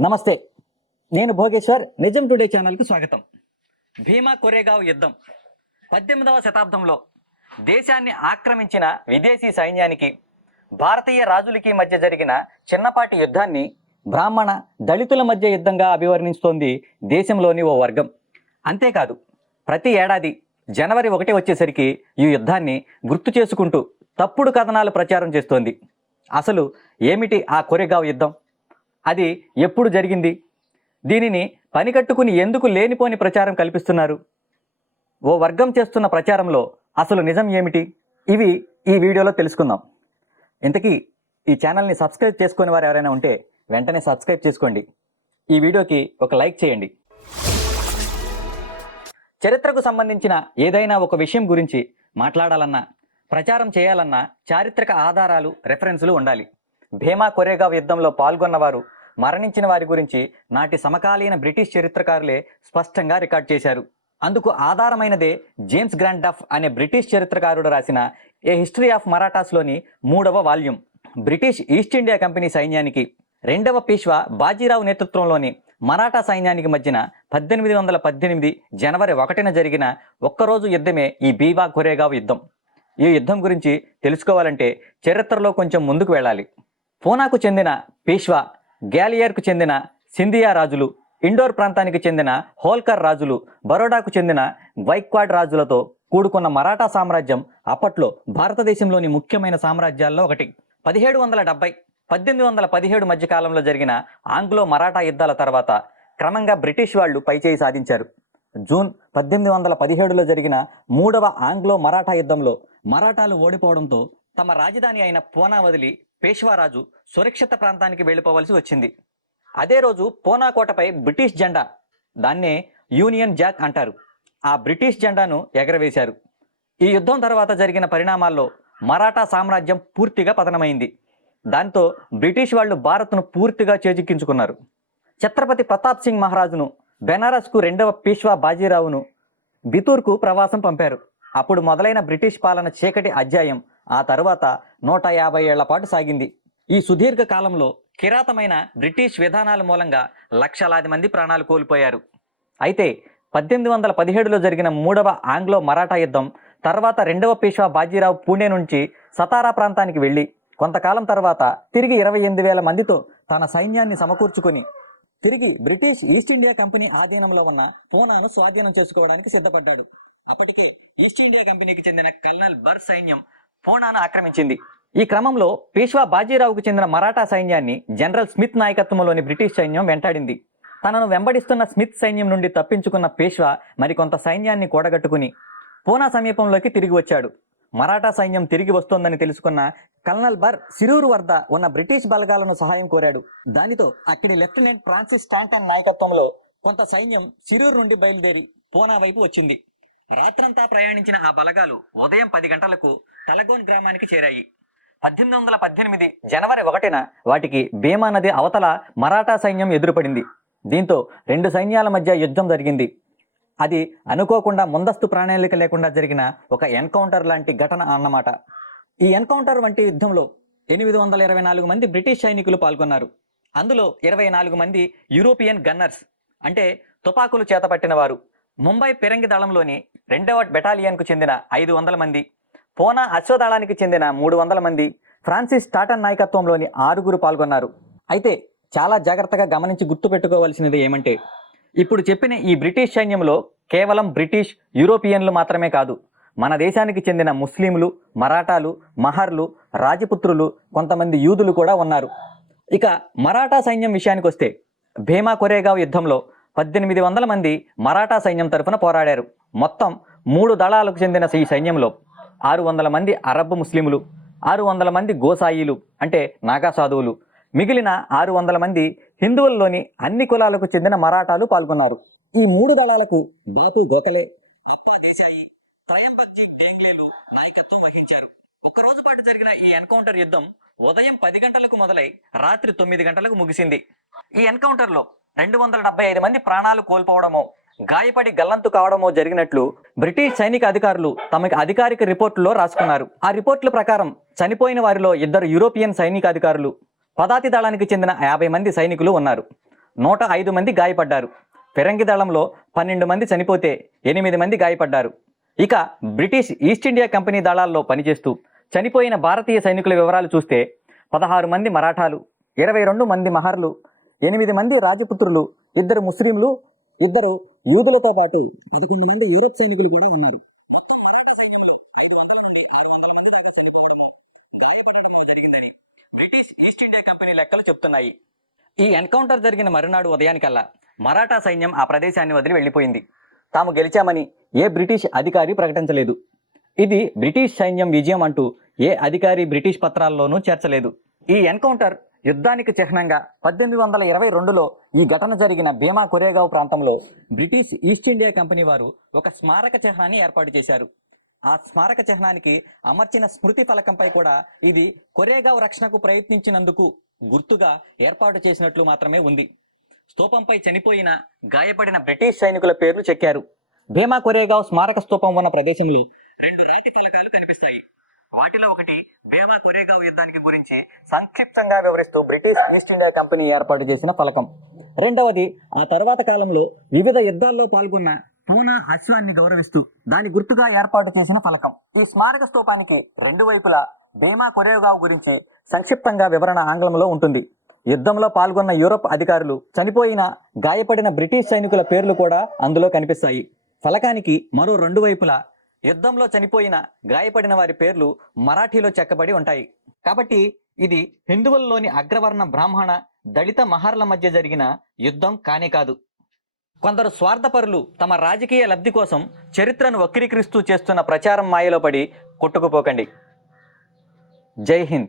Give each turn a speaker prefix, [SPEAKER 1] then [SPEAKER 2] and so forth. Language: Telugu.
[SPEAKER 1] నమస్తే. నేను భోగేశ్వర్. నిజం టుడే ఛానల్కు స్వాగతం. భీమా కొరేగావ్ యుద్ధం. పద్దెనిమిదవ శతాబ్దంలో దేశాన్ని ఆక్రమించిన విదేశీ సైన్యానికి భారతీయ రాజులకి మధ్య జరిగిన చిన్నపాటి యుద్ధాన్ని బ్రాహ్మణ దళితుల మధ్య యుద్ధంగా అభివర్ణిస్తోంది దేశంలోని ఓ వర్గం. అంతేకాదు ప్రతి ఏడాది జనవరి ఒకటి వచ్చేసరికి ఈ యుద్ధాన్ని గుర్తు చేసుకుంటూ తప్పుడు కథనాలు ప్రచారం చేస్తోంది. అసలు ఏమిటి ఆ కొరేగావ్ యుద్ధం? అది ఎప్పుడు జరిగింది? దీనిని పనికట్టుకుని ఎందుకు లేనిపోని ప్రచారం కల్పిస్తున్నారు? ఓ వర్గం చేస్తున్న ప్రచారంలో అసలు నిజం ఏమిటి? ఇవి ఈ వీడియోలో తెలుసుకుందాం. ఇంతకీ ఈ ఛానల్ని సబ్స్క్రైబ్ చేసుకునే వారు ఎవరైనా ఉంటే వెంటనే సబ్స్క్రైబ్ చేసుకోండి. ఈ వీడియోకి ఒక లైక్ చేయండి. చరిత్రకు సంబంధించిన ఏదైనా ఒక విషయం గురించి మాట్లాడాలన్నా ప్రచారం చేయాలన్నా చారిత్రక ఆధారాలు రెఫరెన్సులు ఉండాలి. భీమా కొరేగావ్ యుద్ధంలో పాల్గొన్నవారు మరణించిన వారి గురించి నాటి సమకాలీన బ్రిటిష్ చరిత్రకారులే స్పష్టంగా రికార్డ్ చేశారు. అందుకు ఆధారమైనదే జేమ్స్ గ్రాండ్ డఫ్ అనే బ్రిటిష్ చరిత్రకారుడు రాసిన ఏ హిస్టరీ ఆఫ్ మరాఠాస్లోని మూడవ volume British east India company సైన్యానికి రెండవ పీష్వా బాజీరావు నేతృత్వంలోని మరాఠా సైన్యానికి మధ్యన పద్దెనిమిది వందల పద్దెనిమిది జనవరి ఒకటిన జరిగిన ఒక్కరోజు యుద్ధమే ఈ బీవా కొరేగావ్ యుద్ధం. ఈ యుద్ధం గురించి తెలుసుకోవాలంటే చరిత్రలో కొంచెం ముందుకు వెళ్ళాలి. పూనాకు చెందిన పీష్వా గ్యాలియర్కు చెందిన సింధియా రాజులు ఇండోర్ ప్రాంతానికి చెందిన హోల్కర్ రాజులు బరోడాకు చెందిన వైక్వాడ్ రాజులతో కూడుకున్న మరాఠా సామ్రాజ్యం అప్పట్లో భారతదేశంలోని ముఖ్యమైన సామ్రాజ్యాల్లో ఒకటి. పదిహేడు వందల డెబ్బై పద్దెనిమిది వందల పదిహేడు మధ్యకాలంలో జరిగిన ఆంగ్లో మరాఠా యుద్ధాల తర్వాత క్రమంగా బ్రిటిష్ వాళ్ళు పైచేయి సాధించారు. జూన్ పద్దెనిమిది వందల పదిహేడులో జరిగిన మూడవ ఆంగ్లో మరాఠా యుద్ధంలో మరాఠాలు ఓడిపోవడంతో తమ రాజధాని అయిన పూనా వదిలి పేష్వారాజు సురక్షిత ప్రాంతానికి వెళ్ళిపోవలసి వచ్చింది. అదే రోజు పూనా కోటపై బ్రిటిష్ జెండా దాన్నే యూనియన్ జాక్ అంటారు. ఆ బ్రిటిష్ జెండాను ఎగరవేశారు. ఈ యుద్ధం తర్వాత జరిగిన పరిణామాల్లో మరాఠా సామ్రాజ్యం పూర్తిగా పతనమైంది. దాంతో బ్రిటిష్ వాళ్ళు భారత్ను పూర్తిగా చేజిక్కించుకున్నారు. ఛత్రపతి ప్రతాప్ సింగ్ మహారాజును బెనారస్కు రెండవ పీష్వా బాజీరావును బితూర్కు ప్రవాసం పంపారు. అప్పుడు మొదలైన బ్రిటిష్ పాలన చీకటి అధ్యాయం ఆ తర్వాత నూట యాభై ఏళ్ళ పాటు సాగింది. ఈ సుదీర్ఘ కాలంలో కిరాతమైన బ్రిటిష్ విధానాల మూలంగా లక్షలాది మంది ప్రాణాలు కోల్పోయారు. అయితే పద్దెనిమిది వందల పదిహేడులో జరిగిన మూడవ ఆంగ్లో మరాఠా యుద్ధం తర్వాత రెండవ పేష్వా బాజీరావు పూణే నుంచి సతారా ప్రాంతానికి వెళ్ళి కొంతకాలం తర్వాత తిరిగి ఇరవై ఎనిమిది వేల మందితో తన సైన్యాన్ని సమకూర్చుకొని తిరిగి బ్రిటిష్ ఈస్ట్ ఇండియా కంపెనీ ఆధీనంలో ఉన్న పూనాను స్వాధీనం చేసుకోవడానికి సిద్ధపడ్డాడు. అప్పటికే ఈస్ట్ ఇండియా కంపెనీకి చెందిన కల్నల్ బర్ సైన్యం పూనాను ఆక్రమించింది. ఈ క్రమంలో పేష్వా బాజీరావుకు చెందిన మరాఠా సైన్యాన్ని జనరల్ స్మిత్ నాయకత్వంలోని బ్రిటిష్ సైన్యం వెంటాడింది. తనను వెంబడిస్తున్న స్మిత్ సైన్యం నుండి తప్పించుకున్న పేష్వా మరికొంత సైన్యాన్ని కూడగట్టుకుని పూనా సమీపంలోకి తిరిగి వచ్చాడు. మరాఠా సైన్యం తిరిగి వస్తోందని తెలుసుకున్న కల్నల్ బర్ సిరూరు వద్ద ఉన్న బ్రిటిష్ బలగాలను సహాయం కోరాడు. దానితో అక్కడి లెఫ్టినెంట్ ఫ్రాన్సిస్ స్టాంటన్ నాయకత్వంలో కొంత సైన్యం సిరూరు నుండి బయలుదేరి పూనా వైపు వచ్చింది. రాత్రంతా ప్రయాణించిన ఆ బలగాలు ఉదయం పది గంటలకు తలగోన్ గ్రామానికి చేరాయి. పద్దెనిమిది వందల పద్దెనిమిది జనవరి ఒకటిన వాటికి భీమా నది అవతల మరాఠా సైన్యం ఎదురుపడింది. దీంతో రెండు సైన్యాల మధ్య యుద్ధం జరిగింది. అది అనుకోకుండా ముందస్తు ప్రణాళిక లేకుండా జరిగిన ఒక ఎన్కౌంటర్ లాంటి ఘటన అన్నమాట. ఈ ఎన్కౌంటర్ వంటి యుద్ధంలో ఎనిమిది వందల ఇరవై నాలుగు మంది బ్రిటిష్ సైనికులు పాల్గొన్నారు. అందులో ఇరవై నాలుగు మంది యూరోపియన్ గన్నర్స్ అంటే తుపాకులు చేతపట్టిన వారు. ముంబై పిరంగి దళంలోని రెండవ బెటాలియన్కు చెందిన ఐదు వందల మంది పోనా అశ్వదళానికి చెందిన మూడు వందల మంది ఫ్రాన్సిస్ టాటన్ నాయకత్వంలోని ఆరుగురు పాల్గొన్నారు. అయితే చాలా జాగ్రత్తగా గమనించి గుర్తుపెట్టుకోవాల్సినది ఏమంటే ఇప్పుడు చెప్పిన ఈ బ్రిటిష్ సైన్యంలో కేవలం బ్రిటిష్ యూరోపియన్లు మాత్రమే కాదు మన దేశానికి చెందిన ముస్లింలు మరాఠాలు మహర్లు రాజపుత్రులు కొంతమంది యూదులు కూడా ఉన్నారు. ఇక మరాఠా సైన్యం విషయానికి వస్తే భీమా కొరేగావ్ యుద్ధంలో పద్దెనిమిది వందల మంది మరాఠా సైన్యం తరఫున పోరాడారు. మొత్తం మూడు దళాలకు చెందిన ఈ సైన్యంలో ఆరు వందల మంది అరబ్ ముస్లింలు ఆరు వందల మంది గోసాయిలు అంటే నాగా సాధువులు మిగిలిన ఆరు వందల మంది హిందువుల్లోని అన్ని కులాలకు చెందిన మరాఠాలు పాల్గొన్నారు. ఈ మూడు దళాలకు బాపు గోఖలే అప్పా దేశాయి త్రయంబక్జీ డేంగ్లేలు నాయకత్వం వహించారు. ఒక రోజు పాటు జరిగిన ఈ ఎన్కౌంటర్ యుద్ధం ఉదయం పది గంటలకు మొదలై రాత్రి తొమ్మిది గంటలకు ముగిసింది. ఈ ఎన్కౌంటర్లో రెండు వందల డెబ్బై ఐదు మంది ప్రాణాలు కోల్పోవడమో గాయపడి గల్లంతు కావడమో జరిగినట్లు బ్రిటిష్ సైనిక అధికారులు తమకి అధికారిక రిపోర్టులో రాసుకున్నారు. ఆ రిపోర్టుల ప్రకారం చనిపోయిన వారిలో ఇద్దరు యూరోపియన్ సైనిక అధికారులు పదాతి దళానికి చెందిన యాభై మంది సైనికులు ఉన్నారు. నూట ఐదు మంది గాయపడ్డారు. ఫిరంగి దళంలో పన్నెండు మంది చనిపోతే ఎనిమిది మంది గాయపడ్డారు. ఇక బ్రిటిష్ ఈస్ట్ ఇండియా కంపెనీ దళాల్లో పనిచేస్తూ చనిపోయిన భారతీయ సైనికుల వివరాలు చూస్తే పదహారు మంది మరాఠాలు ఇరవై రెండు మంది మహర్లు ఎనిమిది మంది రాజపుత్రులు ఇద్దరు ముస్లింలు ఇద్దరు యూదులతో పాటు పదకొండు మంది యూరప్ సైనికులు కూడా ఉన్నారు. జరిగిందని బ్రిటిష్ ఈస్ట్ ఇండియా కంపెనీ లెక్కలు చెప్తున్నాయి. ఈ ఎన్కౌంటర్ జరిగిన మరునాడు ఉదయానికల్లా మరాఠా సైన్యం ఆ ప్రదేశాన్ని వదిలి వెళ్ళిపోయింది. తాము గెలిచామని ఏ బ్రిటిష్ అధికారి ప్రకటించలేదు. ఇది బ్రిటిష్ సైన్యం విజయం అంటూ ఏ అధికారి బ్రిటిష్ పత్రాల్లోనూ చేర్చలేదు. ఈ ఎన్కౌంటర్ యుద్ధానికి చిహ్నంగా పద్దెనిమిది వందల ఇరవై రెండులో ఈ ఘటన జరిగిన భీమా కొరేగావ్ ప్రాంతంలో బ్రిటిష్ ఈస్ట్ ఇండియా కంపెనీ వారు ఒక స్మారక చిహ్నాన్ని ఏర్పాటు చేశారు. ఆ స్మారక చిహ్నానికి అమర్చిన స్మృతి ఫలకంపై కూడా ఇది కొరేగావ్ రక్షణకు ప్రయత్నించినందుకు గుర్తుగా ఏర్పాటు చేసినట్లు మాత్రమే ఉంది. స్తూపంపై చనిపోయిన గాయపడిన బ్రిటిష్ సైనికుల పేర్లు చెక్కారు. భీమా కొరేగావ్ స్మారక స్తూపం ఉన్న ప్రదేశంలో రెండు రాతి ఫలకాలు కనిపిస్తాయి. వాటిలో ఒకటి భీమా కొరేగావ్ యుద్ధానికి గురించి సంక్షిప్తంగా వివరిస్తూ బ్రిటిష్ ఈస్ట్ ఇండియా కంపెనీ ఏర్పాటు చేసిన ఫలకం. రెండవది ఆ తర్వాత కాలంలో వివిధ యుద్ధాల్లో పాల్గొన్న పూనా అశ్వాన్ని గౌరవిస్తూ దాని గుర్తుగా ఏర్పాటు చేసిన ఫలకం. ఈ స్మారక స్తూపానికి రెండు వైపులా భీమా కొరేగావ్ గురించి సంక్షిప్తంగా వివరణ ఆంగ్లంలో ఉంటుంది. యుద్ధంలో పాల్గొన్న యూరప్ అధికారులు చనిపోయిన గాయపడిన బ్రిటిష్ సైనికుల పేర్లు కూడా అందులో కనిపిస్తాయి. ఫలకానికి మరో రెండు వైపులా యుద్ధంలో చనిపోయిన గాయపడిన వారి పేర్లు మరాఠీలో చెక్కబడి ఉంటాయి. కాబట్టి ఇది హిందువుల్లోని అగ్రవర్ణ బ్రాహ్మణ దళిత మహర్ల మధ్య జరిగిన యుద్ధం కానే కాదు. కొందరు స్వార్థపరులు తమ రాజకీయ లబ్ధి కోసం చరిత్రను వక్రీకరిస్తూ చేస్తున్న ప్రచారం మాయలో పడి కొట్టుకుపోకండి. జై హింద్.